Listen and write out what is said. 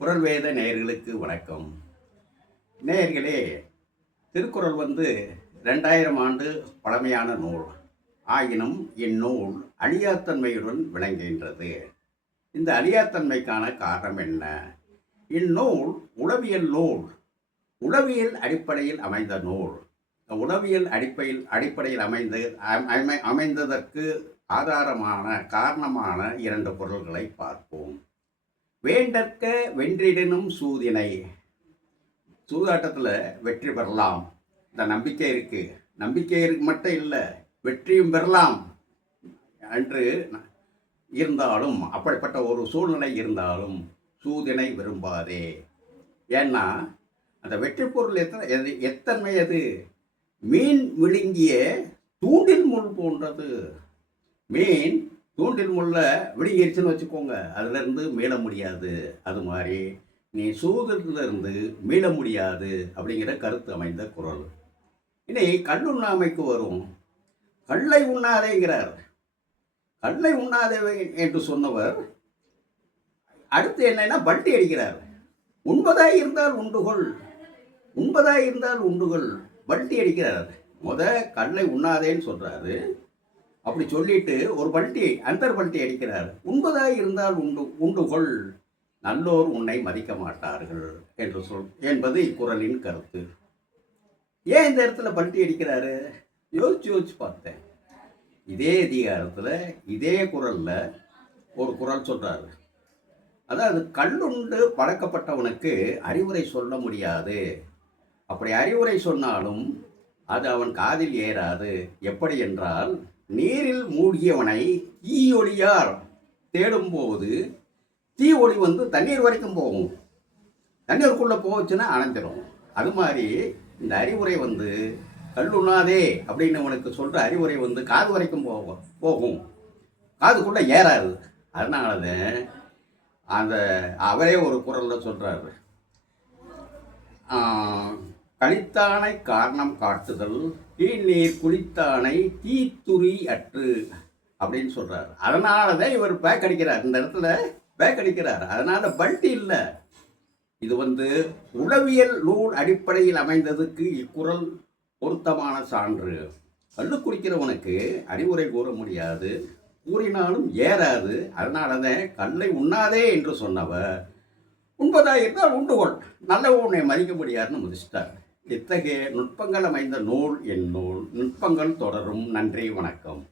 குறள் வேத நேயர்களுக்கு வணக்கம். நேயர்களே, திருக்குறள் 2000 ஆண்டு பழமையான நூல். ஆயினும் இந்நூல் அழியாத்தன்மையுடன் விளங்குகின்றது. இந்த அழியாத்தன்மைக்கான காரணம் என்ன? இந்நூல் உளவியல் நூல். உளவியல் அடிப்படையில் அமைந்த நூல். உளவியல் அடிப்படையில் அமைந்ததற்கு ஆதாரமான காரணமான 2 பொருள்களை பார்ப்போம். வேண்டற்க வென்றிடனும் சூதினை. சூதாட்டத்தில் வெற்றி பெறலாம், இந்த நம்பிக்கை இருக்கு. நம்பிக்கை மட்டும் இல்லை, வெற்றியும் பெறலாம் என்று இருந்தாலும், அப்படிப்பட்ட ஒரு சூழ்நிலை இருந்தாலும் சூதினை விரும்பாதே. ஏன்னா அந்த வெற்றி பொருள் எத்தன்மை அது மீன் விழுங்கிய தூண்டில் முள் போன்றது. மீன் தூண்டில் முள்ள விழுங்கிருச்சுன்னு வச்சுக்கோங்க, அதுலேருந்து மீள முடியாது. அது மாதிரி நீ சூதிலிருந்து மீள முடியாது அப்படிங்கிற கருத்து அமைந்த குறள். இனி கல்லுண்ணாமைக்கு வரும். கல்லை உண்ணாதேங்கிறார். கல்லை உண்ணாதே என்று சொன்னவர் அடுத்து என்னன்னா பல்ட்டி அடிக்கிறார். உண்பதாய் இருந்தால் உண்டுகொள், உண்பதாய் இருந்தால் உண்டுகொள், பல்ட்டி அடிக்கிறார். கல்லை உண்ணாதேன்னு சொல்றாரு. அப்படி சொல்லிட்டு ஒரு பல்ட்டி பல்ட்டி அடிக்கிறார். உண்பதாய் இருந்தால் உண்டுகொள், நல்லோர் உன்னை மதிக்க மாட்டார்கள் என்று என்பது இக்குறளின் கருத்து. ஏன் இந்த இடத்துல பல்ட்டி அடிக்கிறாரு? யோசிச்சு பார்த்தேன். இதே அதிகாரத்தில் இதே குறளில் ஒரு குறள் சொல்றாரு. அதாவது கல்லுண்டு பழக்கப்பட்டவனுக்கு அறிவுரை சொல்ல முடியாது. அப்படி அறிவுரை சொன்னாலும் அது அவன் காதில் ஏறாது. எப்படி என்றால், நீரில் மூழ்கியவனை தீயொளியால் தேடும்போது தீ ஒளி தண்ணீர் வரைக்கும் போகும். தண்ணீருக்குள்ளே போச்சுன்னா அணைஞ்சிடும். அது மாதிரி இந்த அறிவுரை கல்லுண்ணாதே அப்படின்னு உனக்கு சொல்கிற அறிவுரை காது வரைக்கும் போகும், காதுக்குள்ளே ஏறாது. அதனால தான் அவரே ஒரு குறளில் சொல்கிறாரு, கழித்தானை காரணம் காட்டுதல் நீர் குளித்தானை தீத்துரி அற்று அப்படின்னு சொல்றாரு. அதனால தான் இவர் பேக் அடிக்கிறார். இந்த இடத்துல பேக் அடிக்கிறார். அதனால பல்ட்டி இல்லை. இது உளவியல் நூல் அடிப்படையில் அமைந்ததுக்கு இக்குறள் பொருத்தமான சான்று. கல்லு குடிக்கிறவனுக்கு அறிவுரை கூற முடியாது, கூறினாலும் ஏறாது. அதனால தான் கல்லை உண்ணாதே என்று சொன்னவர் உண்பதாக இருந்தால் உண்டுகொள், நல்ல உன்னை மதிக்க முடியாதுன்னு முடிச்சிட்டார். இத்தகைய நுட்பங்கள் அமைந்த நூல் என் நூல். நுட்பங்கள் தொடரும். நன்றி, வணக்கம்.